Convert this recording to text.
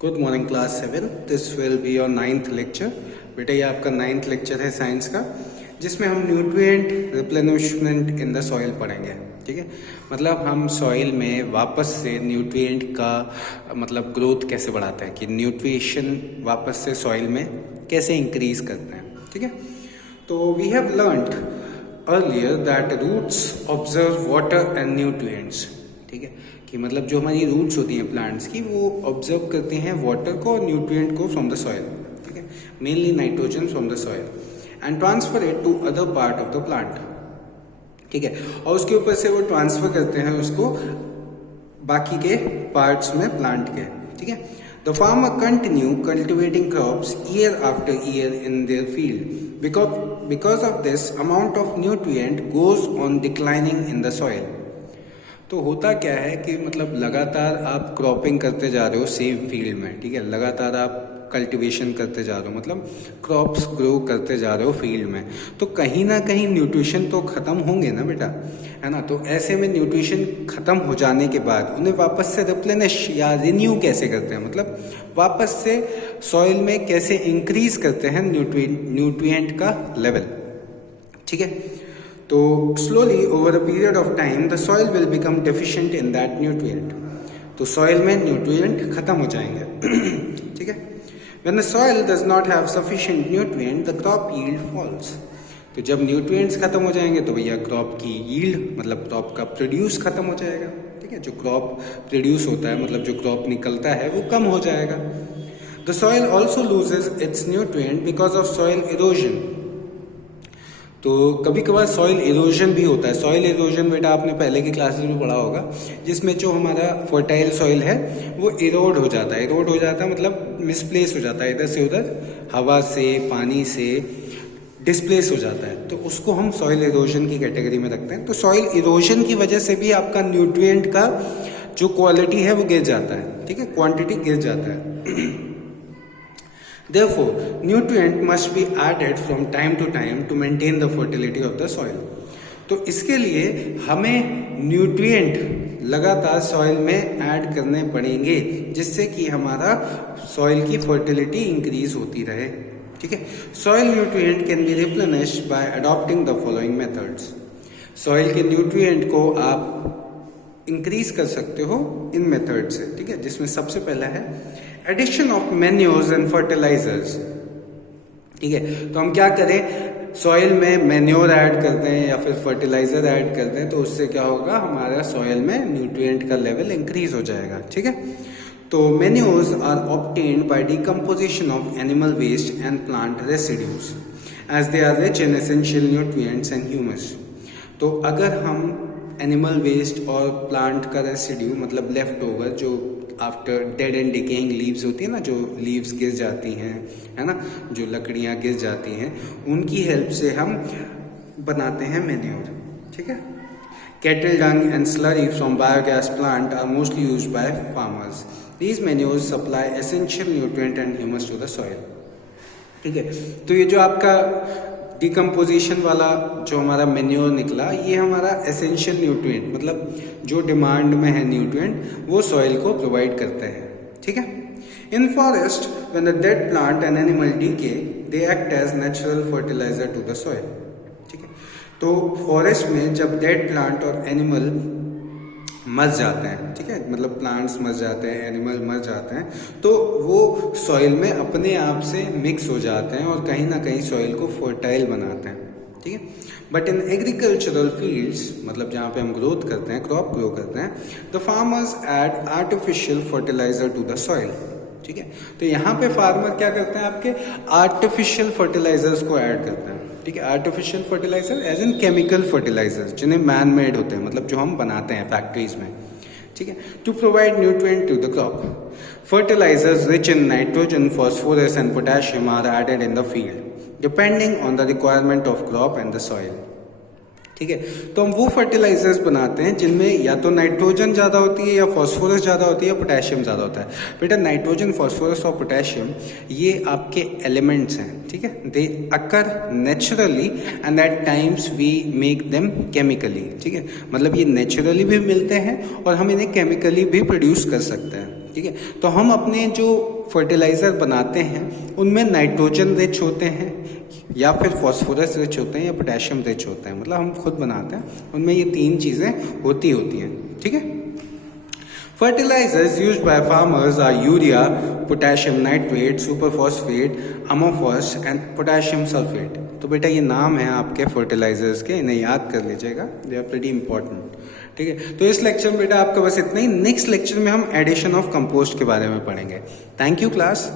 Good morning class 7। This will be your 9th lecture. बेटा ये आपका 9th लेक्चर है साइंस का, जिसमें हम nutrient replenishment in the soil पढ़ेंगे। ठीक है, मतलब हम सॉइल में वापस से न्यूट्रिएंट का मतलब ग्रोथ कैसे बढ़ाते हैं, कि न्यूट्रिशन वापस से सॉइल में कैसे इंक्रीज करते हैं। ठीक है, तो we have learned earlier that roots observe water and nutrients. ठीक है, कि मतलब जो हमारी रूट्स होती हैं प्लांट्स की, वो ऑब्जर्व करती हैं वाटर को और न्यूट्रिएंट को फ्रॉम द सॉइल। ठीक है, mainly nitrogen from the soil and transfer it to other part of the plant. ठीक है, और उसके ऊपर से वो ट्रांसफर करते हैं उसको बाकी के पार्ट्स में प्लांट के। ठीक है, the farmer continue cultivating crops year after year in their field because of this amount of nutrient goes on declining in the soil. तो होता क्या है कि मतलब लगातार आप क्रॉपिंग करते जा रहे हो सेम फील्ड में। ठीक है, लगातार आप कल्टीवेशन करते जा रहे हो, मतलब क्रॉप्स ग्रो करते जा रहे हो फील्ड में, तो कहीं ना कहीं न्यूट्रिशन तो ख़त्म होंगे ना बेटा, है ना। तो ऐसे में न्यूट्रिशन ख़त्म हो जाने के बाद उन्हें वापस से रिप्लेनिश या रिन्यू कैसे करते हैं, मतलब वापस से सॉइल में कैसे इंक्रीज करते हैं न्यूट्रिएंट का लेवल। ठीक है, तो slowly over a period of time the soil will become deficient in that nutrient. तो सॉइल में न्यूट्रिएंट खत्म हो जाएंगे। ठीक है, when the soil does not have sufficient nutrient the crop yield falls. तो जब न्यूट्रिएंट्स खत्म हो जाएंगे तो भैया क्रॉप की यील्ड मतलब क्रॉप का प्रोड्यूस खत्म हो जाएगा। ठीक है, जो क्रॉप प्रोड्यूस होता है मतलब जो क्रॉप निकलता है वो कम हो जाएगा। The soil also loses it's nutrient because of soil erosion. तो कभी कभार सॉइल इरोजन भी होता है। सॉइल इरोजन बेटा आपने पहले की क्लासेस में पढ़ा होगा, जिसमें जो हमारा फर्टाइल सॉइल है वो इरोड हो जाता है। इरोड हो जाता है मतलब मिसप्लेस हो जाता है, इधर से उधर हवा से पानी से डिस्प्लेस हो जाता है, तो उसको हम सॉइल इरोजन की कैटेगरी में रखते हैं। तो सॉइल इरोजन की वजह से भी आपका न्यूट्रिएंट का जो क्वालिटी है वो गिर जाता है। ठीक है, क्वांटिटी गिर जाता है। Therefore, nutrient must be added from time to time to maintain the fertility of the soil. तो इसके लिए हमें न्यूट्रिएंट लगातार सॉइल में ऐड करने पड़ेंगे, जिससे कि हमारा सॉइल की फर्टिलिटी इंक्रीज होती रहे। ठीक है, soil nutrient can be replenished bye adopting the following methods. Soil के न्यूट्रिएंट को आप इंक्रीज कर सकते हो इन मेथड से। ठीक है, जिसमें सबसे पहला है addition of manures and fertilisers. ठीक है, तो हम क्या करें, सॉइल में मैन्योर ऐड करते हैं या फिर फर्टिलाइजर ऐड करते हैं, तो उससे क्या होगा, हमारा सॉइल में न्यूट्रिएंट का लेवल इंक्रीज हो जाएगा। ठीक है, तो manures are obtained by decomposition of animal waste and plant residues as they are rich in essential nutrients and humus. तो अगर हम एनिमल वेस्ट और प्लांट का रेसिड्यू मतलब लेफ्ट ओवर, जो after dead and decaying leaves होती है ना, जो लीव्स गिर जाती हैं, है ना, जो लकड़ियां गिर जाती हैं, उनकी हेल्प से हम बनाते हैं मैन्योर। ठीक है, cattle dung and slurry from biogas plant are mostly used by farmers. These manures supply essential nutrient and humus to the soil. ठीक है, तो ये जो आपका डिकम्पोजिशन वाला जो हमारा मैन्योर निकला, ये हमारा एसेंशियल न्यूट्रिएंट मतलब जो डिमांड में है न्यूट्रिएंट, वो सॉइल को प्रोवाइड करते हैं। ठीक है, in forest when the dead plant and animal decay they act as natural fertiliser to the soil. ठीक है, तो फॉरेस्ट में जब डेड प्लांट और एनिमल मर जाते हैं, ठीक है, मतलब प्लांट्स मर जाते हैं, एनिमल मर जाते हैं, तो वो सॉइल में अपने आप से मिक्स हो जाते हैं और कहीं ना कहीं सॉइल को फर्टाइल बनाते हैं। ठीक है, बट इन एग्रीकल्चरल फील्ड्स मतलब जहाँ पे हम ग्रोथ करते हैं, क्रॉप ग्रो करते हैं, the farmers add artificial fertiliser to the soil. ठीक है, तो यहाँ पे फार्मर क्या करते हैं, आपके आर्टिफिशियल फर्टिलाइजर्स को ऐड करते हैं। ठीक है, artificial fertiliser as in chemical fertilisers, जिन्हें मैन मेड होते हैं, मतलब जो हम बनाते हैं फैक्ट्रीज में। ठीक है, to provide nutrient to the crop. Fertilisers rich in nitrogen, phosphorus and potassium are added in the field depending on the requirement of crop and the soil. ठीक ठीक है। तो हम वो फर्टिलाइजर्स बनाते हैं जिनमें या तो नाइट्रोजन ज़्यादा होती है या फॉस्फोरस ज़्यादा होती है या पोटेशियम ज़्यादा होता है। बेटा नाइट्रोजन, फॉस्फोरस और पोटेशियम ये आपके एलिमेंट्स हैं, ठीक है। They occur naturally and at times we make them chemically, ठीक है। मतलब ये नेचुरली भी मिलते हैं और हम इन्हें केमिकली भी प्रोड्यूस कर सकते हैं, ठीक है। तो हम अपने जो फर्टिलाइज़र बनाते हैं उनमें नाइट्रोजन रिच होते हैं या फिर फॉस्फोरस रिच होते हैं या पोटेशियम रिच होते हैं, मतलब हम खुद बनाते हैं उनमें ये तीन चीज़ें होती हैं, ठीक है। Fertilizers used by farmers are urea, potassium nitrate, super phosphate, ammophos and potassium sulphate. तो बेटा ये नाम है आपके फर्टिलाइजर्स के, इन्हें याद कर लीजिएगा, दे आर प्रीटी इंपॉर्टेंट, ठीक है। तो इस लेक्चर में बेटा आपका बस इतना ही। नेक्स्ट लेक्चर में हम एडिशन ऑफ कंपोस्ट के बारे में पढ़ेंगे। Thank you class.